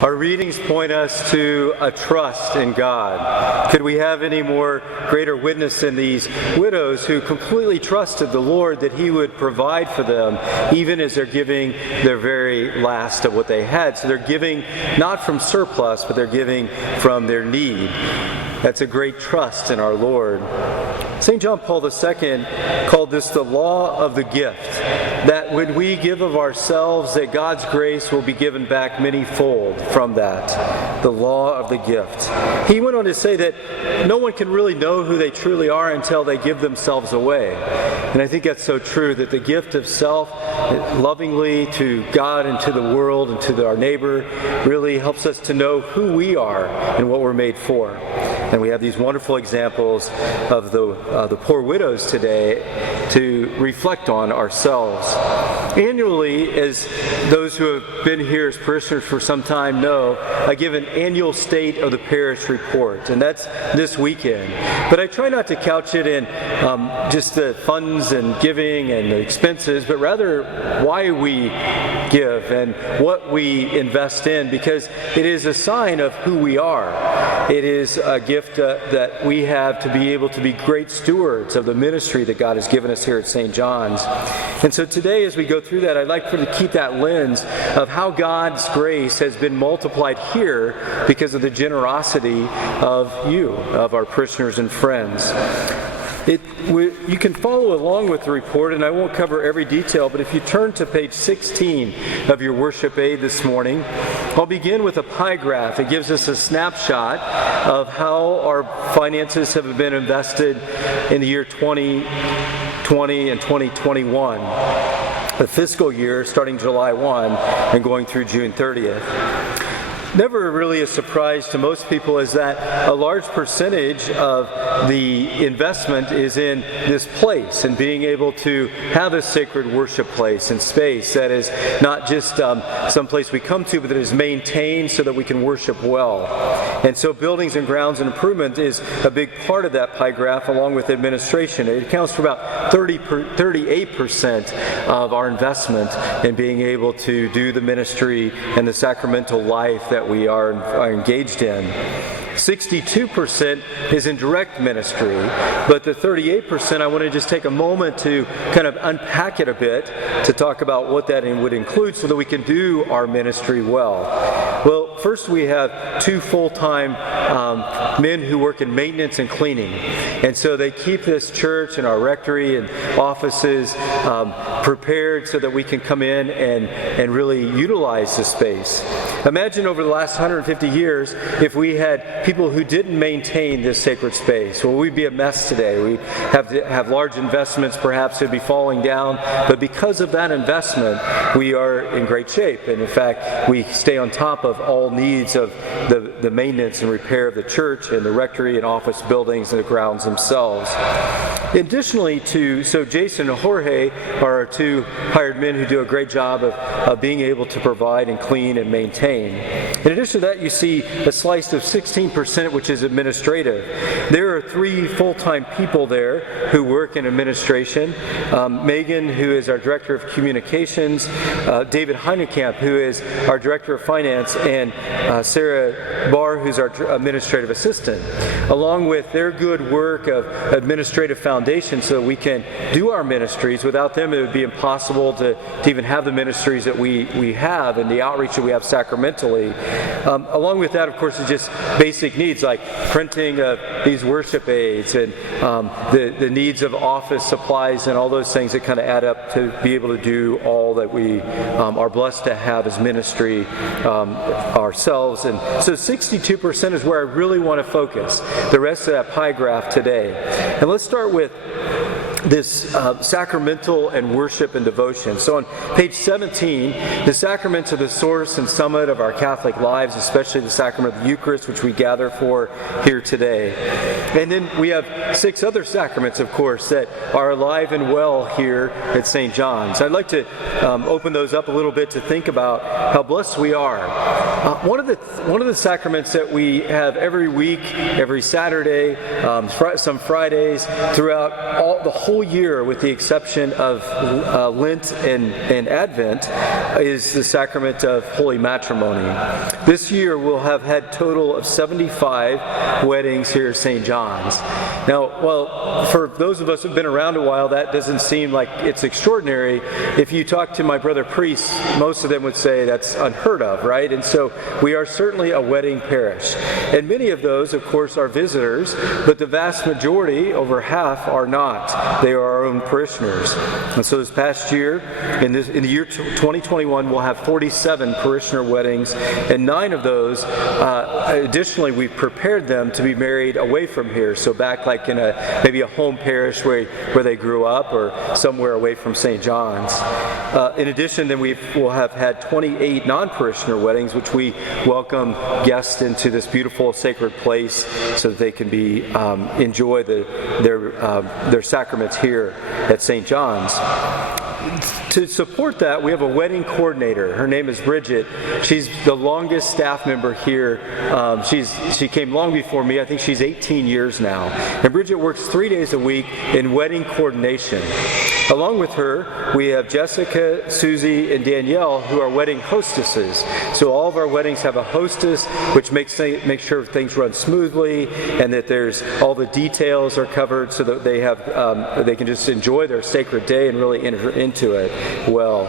Our readings point us to a trust in God. Could we have any more greater witness than these widows who completely trusted the Lord that He would provide for them, even as they're giving their very last of what they had. So they're giving not from surplus, but they're giving from their need. That's a great trust in our Lord. St. John Paul II called this the law of the gift, that when we give of ourselves, that God's grace will be given back many-fold from that, the law of the gift. He went on to say that no one can really know who they truly are until they give themselves away. And I think that's so true, that the gift of self, lovingly to God and to the world and to our neighbor, really helps us to know who we are and what we're made for. And we have these wonderful examples of the poor widows today to reflect on ourselves. Annually, as those who have been here as parishioners for some time know, I give an annual state of the Parish Report, and that's this weekend. But I try not to couch it in just the funds and giving and the expenses, but rather why we give and what we invest in, because it is a sign of who we are. It is a gift that we have to be able to be great stewards of the ministry that God has given us here at St. John's. And so today, as we go through that, I'd like to keep that lens of how God's grace has been multiplied here because of the generosity of you, of our parishioners and friends. You can follow along with the report, and I won't cover every detail, but if you turn to page 16 of your worship aid this morning, I'll begin with a pie graph. It gives us a snapshot of how our finances have been invested in the year 2020 and 2021, the fiscal year starting July 1 and going through June 30th. Never really a surprise to most people is that a large percentage of the investment is in this place and being able to have a sacred worship place and space that is not just some place we come to, but that is maintained so that we can worship well. And so buildings and grounds and improvement is a big part of that pie graph, along with administration. It accounts for about 38% of our investment in being able to do the ministry and the sacramental life that we are engaged in. 62% is in direct ministry, but the 38% I want to just take a moment to kind of unpack it a bit to talk about what that would include so that we can do our ministry well. Well, first we have two full-time men who work in maintenance and cleaning, and so they keep this church and our rectory and offices prepared so that we can come in and really utilize the space. Imagine over the last 150 years if we had people who didn't maintain this sacred space. Well, we'd be a mess today. We'd have to have large investments, perhaps it'd be falling down, but because of that investment, we are in great shape. And in fact, we stay on top of all needs of the maintenance and repair of the church and the rectory and office buildings and the grounds themselves. Additionally so Jason and Jorge are our two hired men who do a great job of being able to provide and clean and maintain. In addition to that, you see a slice of 16%, which is administrative. There are three full-time people there who work in administration. Megan, who is our Director of Communications, David Heinekamp, who is our Director of Finance, and Sarah Barr, who's our Administrative Assistant, along with their good work of administrative foundation so that we can do our ministries. Without them, it would be impossible to even have the ministries that we have and the outreach that we have sacramentally. Along with that, of course, is just basic needs like printing of these worship aids and the needs of office supplies and all those things that kind of add up to be able to do all that we are blessed to have as ministry ourselves. And so 62% is where I really want to focus the rest of that pie graph today. And let's start with this sacramental and worship and devotion. So on page 17, the sacraments are the source and summit of our Catholic lives, especially the sacrament of the Eucharist, which we gather for here today. And then we have 6 other sacraments, of course, that are alive and well here at St. John's. I'd like to open those up a little bit to think about how blessed we are. One of the sacraments that we have every week, every Saturday, some Fridays, throughout the whole whole year, with the exception of Lent and Advent, is the sacrament of Holy Matrimony. This year we'll have had a total of 75 weddings here at St. John's. Now, well, for those of us who've been around a while, that doesn't seem like it's extraordinary. If you talk to my brother priests, most of them would say that's unheard of, right? And so we are certainly a wedding parish. And many of those, of course, are visitors, but the vast majority, over half, are not. They are our own parishioners. And so this past year, in the year 2021, we'll have 47 parishioner weddings, and 9 of those, additionally, we've prepared them to be married away from here. So back like in maybe a home parish where they grew up, or somewhere away from St. John's. In addition, then we'll have had 28 non-parishioner weddings, which we welcome guests into this beautiful sacred place so that they can enjoy their sacraments here at St. John's. To support that, we have a wedding coordinator. Her name is Bridget. She's the longest staff member here. She came long before me. I think she's 18 years now. And Bridget works 3 days a week in wedding coordination. Along with her, we have Jessica, Susie, and Danielle, who are wedding hostesses. So all of our weddings have a hostess, which makes sure things run smoothly, and that all the details are covered, so that they can just enjoy their sacred day and really enter into it well.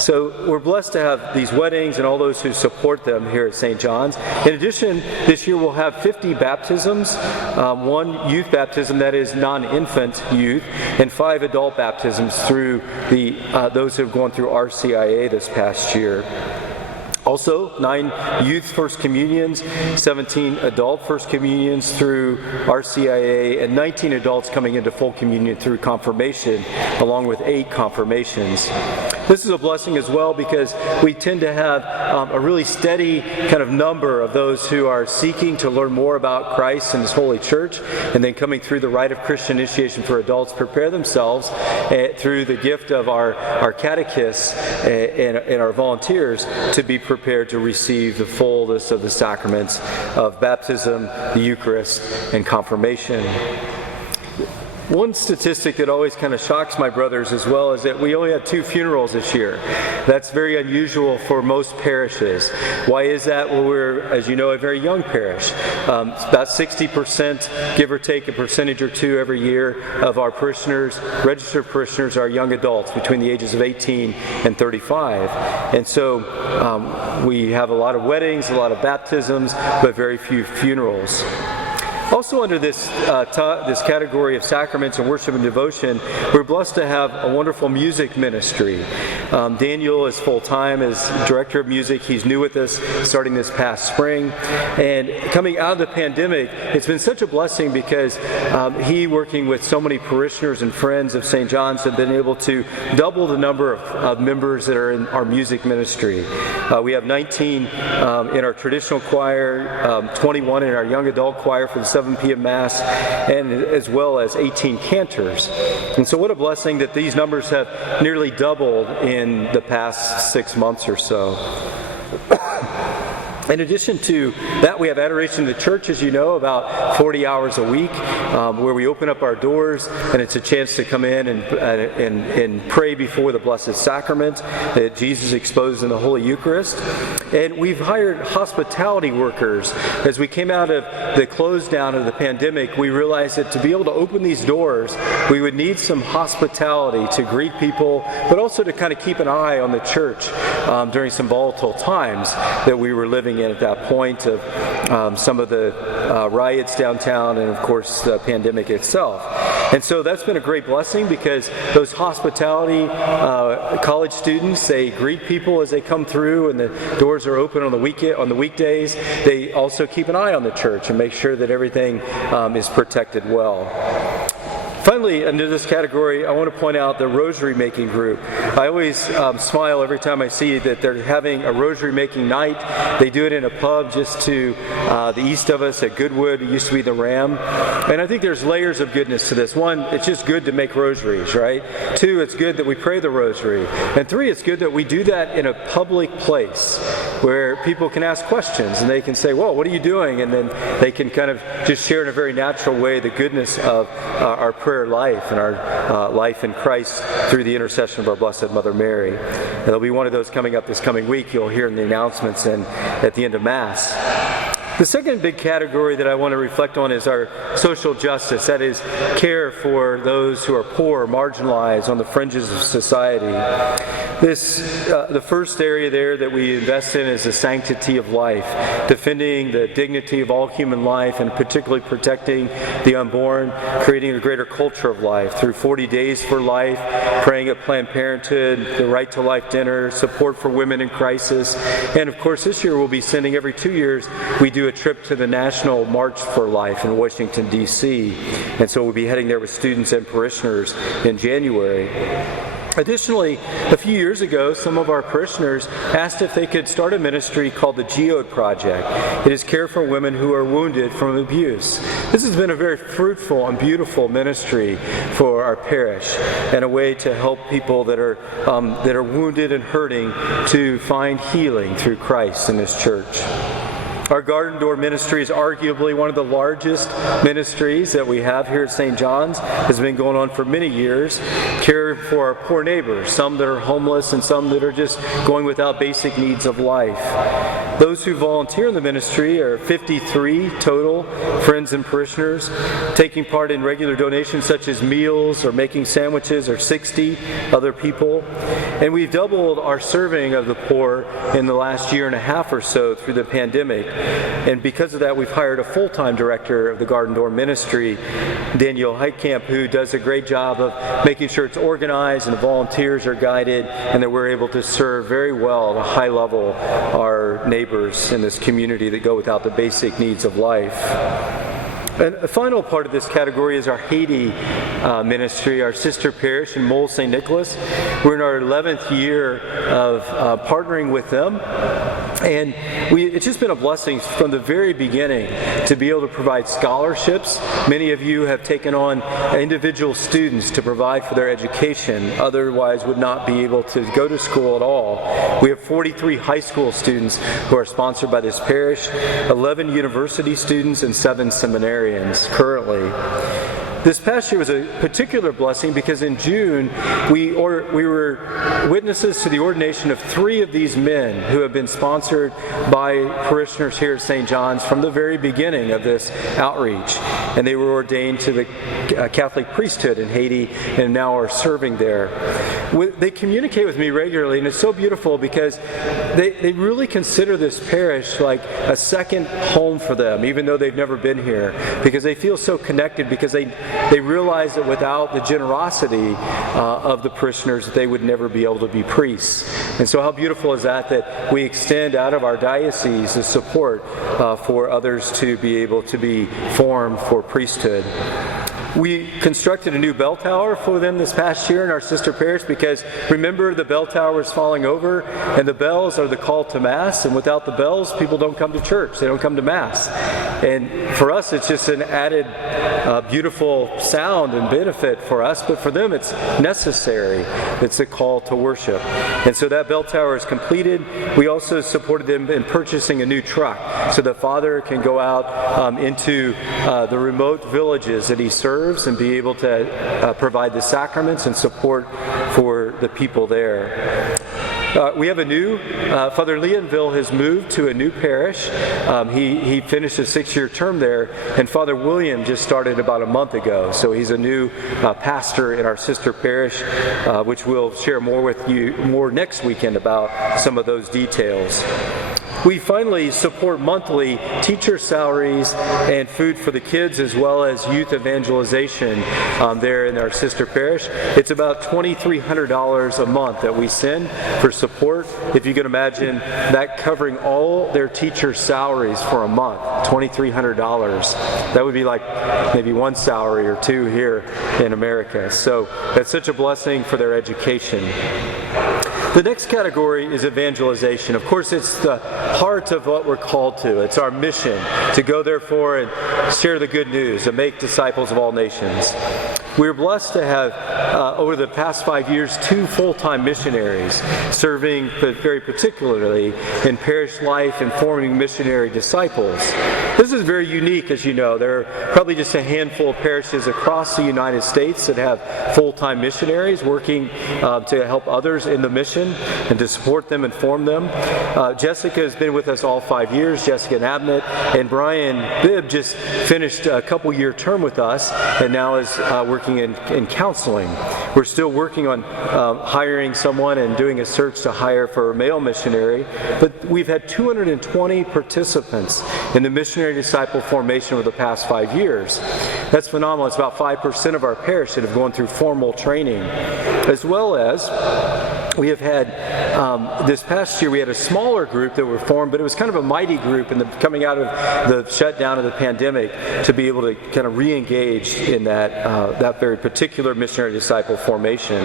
So we're blessed to have these weddings and all those who support them here at St. John's. In addition, this year we'll have 50 baptisms, 1 youth baptism, that is non-infant youth, and 5 adult baptisms through those who have gone through RCIA this past year. Also, 9 youth First Communions, 17 adult First Communions through RCIA, and 19 adults coming into full communion through confirmation, along with 8 confirmations. This is a blessing as well, because we tend to have a really steady kind of number of those who are seeking to learn more about Christ and His Holy Church, and then coming through the rite of Christian initiation for adults, prepare themselves through the gift of our catechists and our volunteers to be prepared to receive the fullness of the sacraments of baptism, the Eucharist, and confirmation. One statistic that always kind of shocks my brothers as well is that we only had 2 funerals this year. That's very unusual for most parishes. Why is that? Well, we're, as you know, a very young parish. About 60%, give or take a percentage or 2 every year, of our parishioners, registered parishioners, are young adults between the ages of 18 and 35. And so we have a lot of weddings, a lot of baptisms, but very few funerals. Also under this category of sacraments and worship and devotion, we're blessed to have a wonderful music ministry. Daniel is full-time as director of music. He's new with us starting this past spring. And coming out of the pandemic, it's been such a blessing because he, working with so many parishioners and friends of St. John's, have been able to double the number of members that are in our music ministry. We have 19 in our traditional choir, 21 in our young adult choir for the 7 p.m. Mass, and as well as 18 cantors. And so what a blessing that these numbers have nearly doubled in the past 6 months or so. In addition to that, we have Adoration of the Church, as you know, about 40 hours a week, where we open up our doors, and it's a chance to come in and pray before the Blessed Sacrament that Jesus exposed in the Holy Eucharist. And we've hired hospitality workers. As we came out of the close down of the pandemic, we realized that to be able to open these doors, we would need some hospitality to greet people, but also to kind of keep an eye on the church during some volatile times that we were living in at that point of some of the riots downtown, and of course the pandemic itself. And so that's been a great blessing, because those hospitality college students, they greet people as they come through, and the doors are open on the weekdays. They also keep an eye on the church and make sure that everything is protected well. Finally, under this category, I want to point out the rosary making group. I always smile every time I see that they're having a rosary making night. They do it in a pub just to the east of us at Goodwood. It used to be the Ram. And I think there's layers of goodness to this. 1, it's just good to make rosaries, right? 2, it's good that we pray the rosary. And 3, it's good that we do that in a public place. where people can ask questions and they can say, well, what are you doing? And then they can kind of just share in a very natural way the goodness of our prayer life and our life in Christ through the intercession of our Blessed Mother Mary. And there'll be one of those coming up this coming week. You'll hear in the announcements and at the end of Mass. The second big category that I want to reflect on is our social justice, that is, care for those who are poor, marginalized, on the fringes of society. The first area there that we invest in is the sanctity of life, defending the dignity of all human life and particularly protecting the unborn, creating a greater culture of life through 40 Days for Life, praying at Planned Parenthood, the Right to Life dinner, support for women in crisis, and of course this year we'll be sending, every 2 years, we do a trip to the National March for Life in Washington, D.C. And so we'll be heading there with students and parishioners in January. Additionally, a few years ago, some of our parishioners asked if they could start a ministry called the Geode Project. It is care for women who are wounded from abuse. This has been a very fruitful and beautiful ministry for our parish and a way to help people that are wounded and hurting to find healing through Christ in this church. Our Garden Door ministry is arguably one of the largest ministries that we have here at St. John's. It's been going on for many years, caring for our poor neighbors, some that are homeless and some that are just going without basic needs of life. Those who volunteer in the ministry are 53 total friends and parishioners. Taking part in regular donations such as meals or making sandwiches are 60 other people. And we've doubled our serving of the poor in the last year and a half or so through the pandemic. And because of that, we've hired a full-time director of the Garden Door Ministry, Danielle Heitkamp, who does a great job of making sure it's organized and the volunteers are guided and that we're able to serve very well at a high level our neighbors in this community that go without the basic needs of life. And a final part of this category is our Haiti ministry, our sister parish in Mole St. Nicholas. We're in our 11th year of partnering with them. And it's just been a blessing from the very beginning to be able to provide scholarships. Many of you have taken on individual students to provide for their education, otherwise would not be able to go to school at all. We have 43 high school students who are sponsored by this parish, 11 university students, and 7 seminarians currently. This past year was a particular blessing because in June we were witnesses to the ordination of 3 of these men who have been sponsored by parishioners here at St. John's from the very beginning of this outreach. And they were ordained to the Catholic priesthood in Haiti and now are serving there. They communicate with me regularly, and it's so beautiful because they really consider this parish like a second home for them, even though they've never been here, because they feel so connected, because they realize that without the generosity of the parishioners, they would never be able to be priests. And so how beautiful is that we extend out of our diocese the support for others to be able to be formed for priesthood. We constructed a new bell tower for them this past year in our sister parish because, remember, the bell tower was falling over, and the bells are the call to Mass, and without the bells, people don't come to church. They don't come to Mass. And for us, it's just an added beautiful sound and benefit for us, but for them, it's necessary. It's a call to worship. And so that bell tower is completed. We also supported them in purchasing a new truck so the Father can go out into the remote villages that he serves and be able to provide the sacraments and support for the people there. We have a new, Father Leonville has moved to a new parish. He finished a 6-year term there, and Father William just started about a month ago. So he's a new pastor in our sister parish, which we'll share more with you next weekend about some of those details. We finally support monthly teacher salaries and food for the kids, as well as youth evangelization there in our sister parish. It's about $2,300 a month that we send for support. If you can imagine that covering all their teacher salaries for a month, $2,300. That would be like maybe 1 salary or 2 here in America. So that's such a blessing for their education. The next category is evangelization. Of course, it's the heart of what we're called to. It's our mission to go, therefore, and share the good news and make disciples of all nations. We're blessed to have over the past 5 years, 2 full-time missionaries serving very particularly in parish life and forming missionary disciples. This is very unique, as you know. There are probably just a handful of parishes across the United States that have full-time missionaries working to help others in the mission and to support them and form them. Jessica has been with us all 5 years, Jessica Nabnett, and Brian Bibb just finished a couple-year term with us and now is working in counseling. We're still working on hiring someone and doing a search to hire for a male missionary, but we've had 220 participants in the missionary disciple formation over the past 5 years. That's phenomenal. It's about 5% of our parish that have gone through formal training, as well as we have had, this past year we had a smaller group that were formed, but it was kind of a mighty group coming out of the shutdown of the pandemic to be able to kind of re-engage in that very particular missionary disciple formation.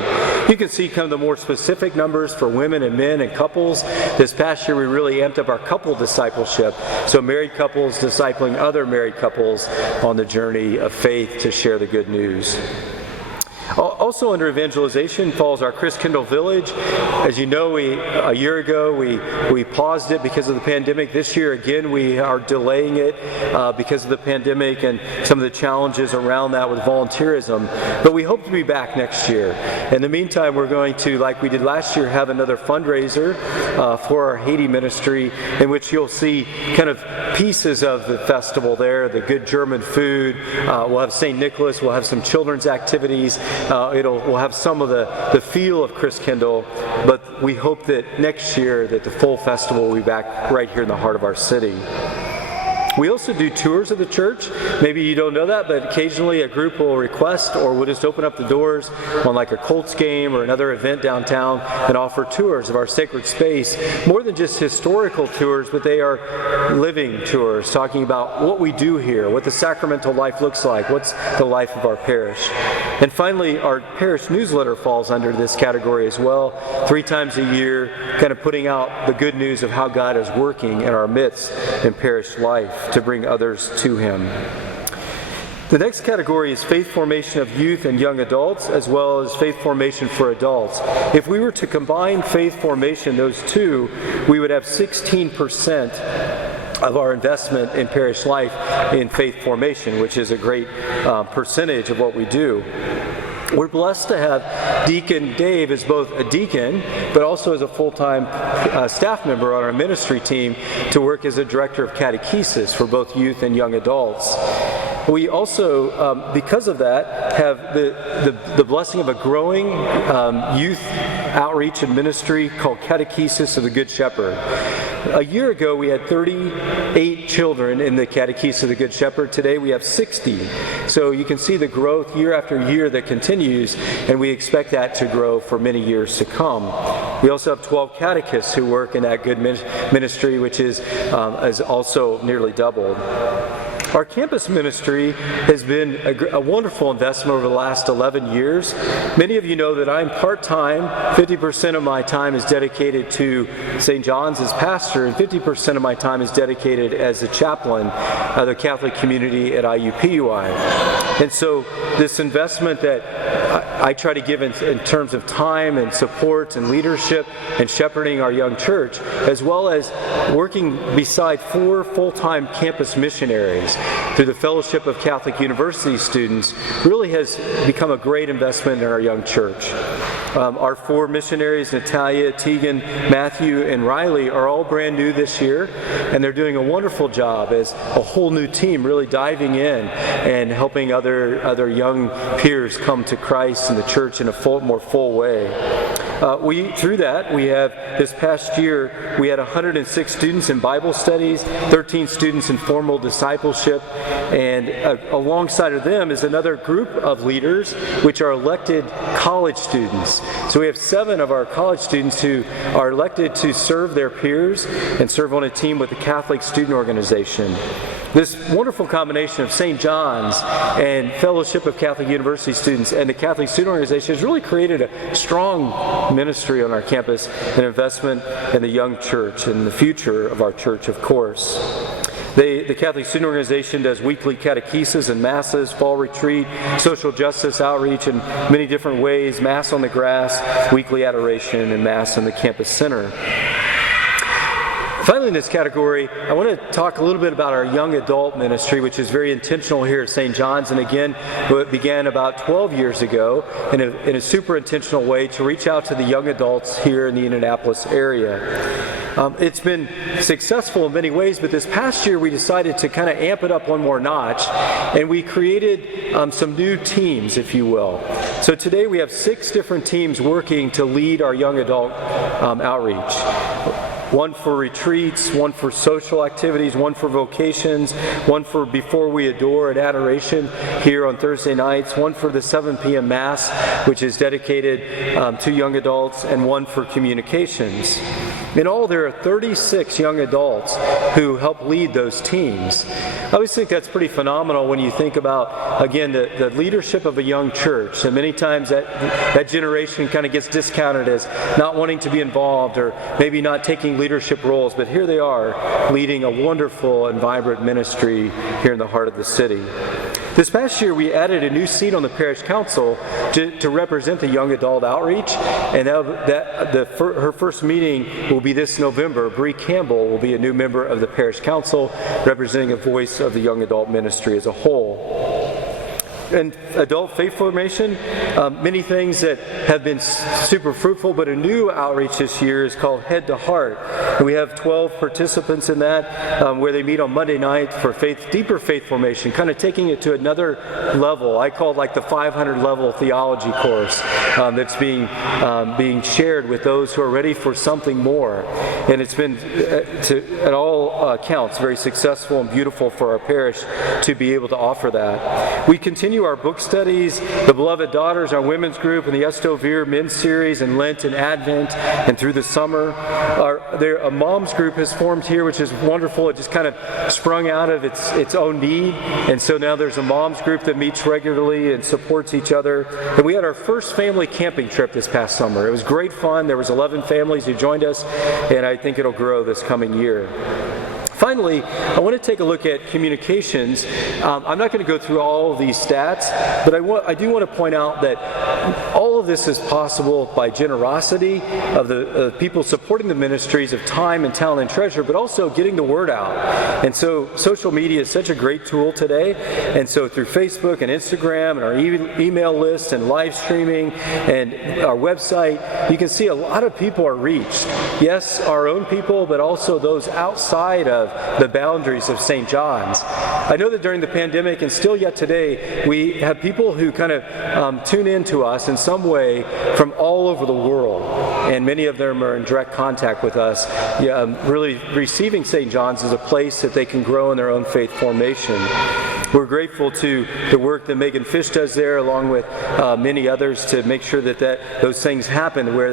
You can see kind of the more specific numbers for women and men and couples. This past year we really amped up our couple discipleship, so married couples discipling other married couples on the journey of faith to share the good news. Also under evangelization falls our Kendall Village. As you know, a year ago we paused it because of the pandemic. This year again we are delaying it because of the pandemic and some of the challenges around that with volunteerism. But we hope to be back next year. In the meantime, we're going to, like we did last year, have another fundraiser for our Haiti ministry, in which you'll see kind of pieces of the festival there, the good German food. We'll have St. Nicholas, we'll have some children's activities. We'll have some of the feel of Kendall, but we hope that next year that the full festival will be back right here in the heart of our city. We also do tours of the church. Maybe you don't know that, but occasionally a group will request, or we'll just open up the doors on like a Colts game or another event downtown and offer tours of our sacred space. More than just historical tours, but they are living tours, talking about what we do here, what the sacramental life looks like, what's the life of our parish. And finally, our parish newsletter falls under this category as well. 3 times a year, kind of putting out the good news of how God is working in our midst in parish life to bring others to Him. The next category is faith formation of youth and young adults, as well as faith formation for adults. If we were to combine faith formation, those two, we would have 16% of our investment in parish life in faith formation, which is a great percentage of what we do. We're blessed to have Deacon Dave as both a deacon, but also as a full-time staff member on our ministry team to work as a director of Catechesis for both youth and young adults. We also, because of that, have the blessing of a growing youth outreach and ministry called Catechesis of the Good Shepherd. A year ago, we had 38 children in the Catechesis of the Good Shepherd. Today, we have 60. So you can see the growth year after year that continues, and we expect that to grow for many years to come. We also have 12 catechists who work in that good ministry, which is also nearly doubled. Our campus ministry has been a wonderful investment over the last 11 years. Many of you know that I'm part-time. 50% of my time is dedicated to St. John's as pastor, and 50% of my time is dedicated as a chaplain of the Catholic community at IUPUI. And so this investment that I try to give in terms of time and support and leadership and shepherding our young church, as well as working beside 4 full-time campus missionaries through the Fellowship of Catholic University Students, really has become a great investment in our young church. Our 4 missionaries, Natalia, Tegan, Matthew, and Riley, are all brand new this year, and they're doing a wonderful job as a whole new team, really diving in and helping other young peers come to Christ and the church in a more full way. Through that, we have, this past year, we had 106 students in Bible studies, 13 students in formal discipleship, and alongside of them is another group of leaders, which are elected college students. So we have 7 of our college students who are elected to serve their peers and serve on a team with the Catholic Student Organization. This wonderful combination of St. John's and Fellowship of Catholic University Students and the Catholic Student Organization has really created a strong ministry on our campus, an investment in the young church and the future of our church, of course. The Catholic Student Organization does weekly catechesis and masses, fall retreat, social justice outreach in many different ways, Mass on the grass, weekly adoration, and Mass in the campus center. Finally, in this category, I want to talk a little bit about our young adult ministry, which is very intentional here at St. John's. And again, it began about 12 years ago in a super intentional way to reach out to the young adults here in the Indianapolis area. It's been successful in many ways, but this past year we decided to kind of amp it up one more notch, and we created some new teams, if you will. So today we have 6 different teams working to lead our young adult outreach. One for retreats, one for social activities, one for vocations, one for Before We Adore and Adoration here on Thursday nights, one for the 7 p.m. Mass, which is dedicated to young adults, and one for communications. In all, there are 36 young adults who help lead those teams. I always think that's pretty phenomenal when you think about, again, the leadership of a young church. And many times that generation kind of gets discounted as not wanting to be involved or maybe not taking leadership roles. But here they are leading a wonderful and vibrant ministry here in the heart of the city. This past year, we added a new seat on the parish council to represent the young adult outreach, and her first meeting will be this November. Bree Campbell will be a new member of the parish council, representing a voice of the young adult ministry as a whole. And adult faith formation, many things that have been super fruitful, but a new outreach this year is called Head to Heart. And we have 12 participants in that, where they meet on Monday night for deeper faith formation, kind of taking it to another level. I call it like the 500 level theology course that's being shared with those who are ready for something more. And it's been, at all accounts, very successful and beautiful for our parish to be able to offer that. We continue our book studies, the Beloved Daughters, our women's group, and the Estovere men's series, and Lent and Advent, and through the summer. A mom's group has formed here, which is wonderful. It just kind of sprung out of its own need, and so now there's a mom's group that meets regularly and supports each other. And we had our first family camping trip this past summer. It was great fun. There was 11 families who joined us, and I think it'll grow this coming year. Finally, I want to take a look at communications. I'm not going to go through all of these stats, but I do want to point out that all of this is possible by generosity of the people supporting the ministries of time and talent and treasure, but also getting the word out. And so social media is such a great tool today. And so through Facebook and Instagram and our email list and live streaming and our website, you can see a lot of people are reached. Yes, our own people, but also those outside of the boundaries of St. John's. I know that during the pandemic and still yet today, we have people who kind of tune in to us in some way from all over the world, and many of them are in direct contact with us, really receiving St. John's as a place that they can grow in their own faith formation. We're grateful to the work that Megan Fish does there, along with many others, to make sure that those things happen, where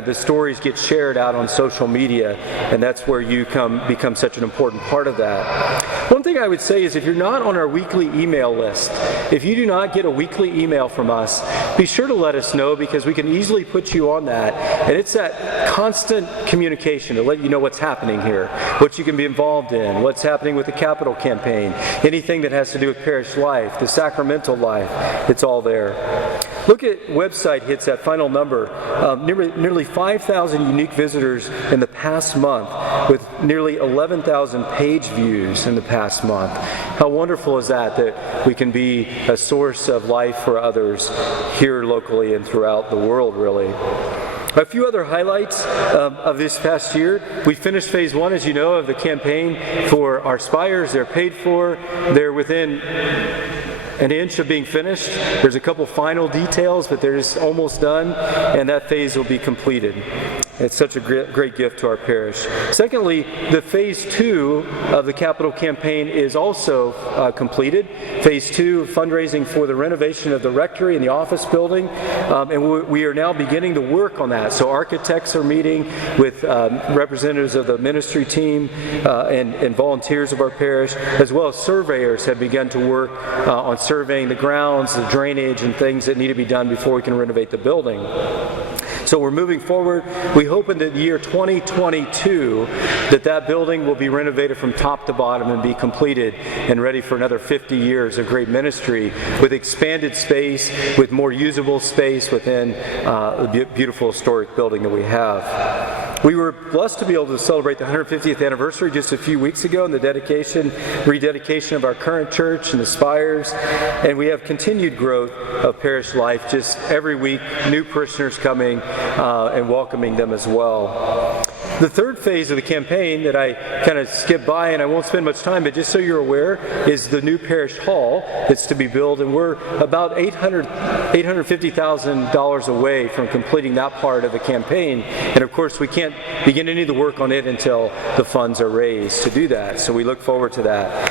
the stories get shared out on social media, and that's where you become such an important part of that. One thing I would say is, if you're not on our weekly email list, if you do not get a weekly email from us, be sure to let us know, because we can easily put you on that. And it's that constant communication to let you know what's happening here, what you can be involved in, what's happening with the capital campaign, anything that has to do with parish life, the sacramental life, it's all there. Look at website hits, that final number. Nearly 5,000 unique visitors in the past month, with nearly 11,000 page views in the past month. How wonderful is that we can be a source of life for others here locally and throughout the world, really. A few other highlights of this past year. We finished phase 1, as you know, of the campaign for our spires. They're paid for. They're within an inch of being finished. There's a couple final details, but they're just almost done, and that phase will be completed. It's such a great gift to our parish. Secondly, the phase 2 of the capital campaign is also completed. Phase 2, fundraising for the renovation of the Rectory and the office building, and we are now beginning to work on that. So architects are meeting with representatives of the ministry team and volunteers of our parish, as well as surveyors have begun to work on surveying the grounds, the drainage, and things that need to be done before we can renovate the building. So we're moving forward. We hope in the year 2022 that building will be renovated from top to bottom and be completed and ready for another 50 years of great ministry with expanded space, with more usable space within the beautiful historic building that we have. We were blessed to be able to celebrate the 150th anniversary just a few weeks ago in the rededication of our current church and the spires, and we have continued growth of parish life just every week, new parishioners coming and welcoming them as well. The third phase of the campaign that I kind of skipped by, and I won't spend much time, but just so you're aware, is the new Parish Hall that's to be built, and we're about $850,000 away from completing that part of the campaign. And of course, we can't begin any of the work on it until the funds are raised to do that. So we look forward to that.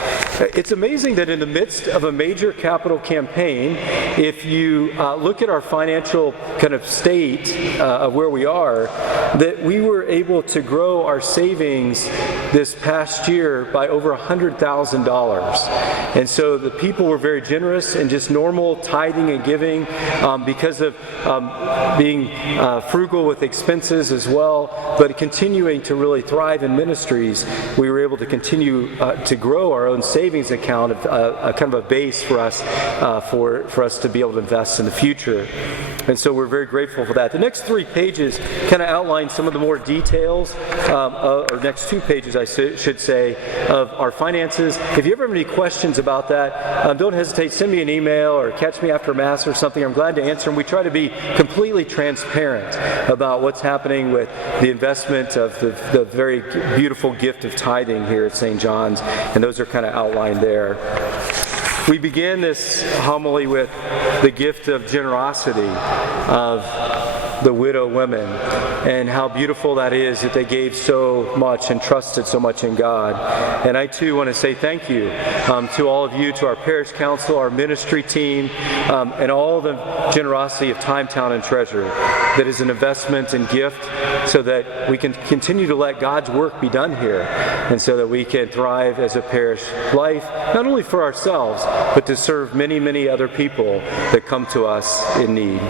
It's amazing that in the midst of a major capital campaign, if you look at our financial kind of state of where we are, that we were able to grow our savings this past year by over $100,000. And so the people were very generous in just normal tithing and giving because of being frugal with expenses as well, but continuing to really thrive in ministries. We were able to continue to grow our own savings account, kind of a base for us for us to be able to invest in the future. And so we're very grateful for that. The next 3 pages kind of outline some of the more details, or next 2 pages I should say, of our finances. If you ever have any questions about that, don't hesitate, send me an email or catch me after Mass or something. I'm glad to answer them. We try to be completely transparent about what's happening with the investment of the very beautiful gift of tithing here at St. John's, and those are kind of outlined there. We began this homily with the gift of generosity of the widow women, and how beautiful that is that they gave so much and trusted so much in God. And I too want to say thank you to all of you, to our parish council, our ministry team, and all the generosity of time, talent, and treasure that is an investment and gift so that we can continue to let God's work be done here, and so that we can thrive as a parish life, not only for ourselves, but to serve many, many other people that come to us in need.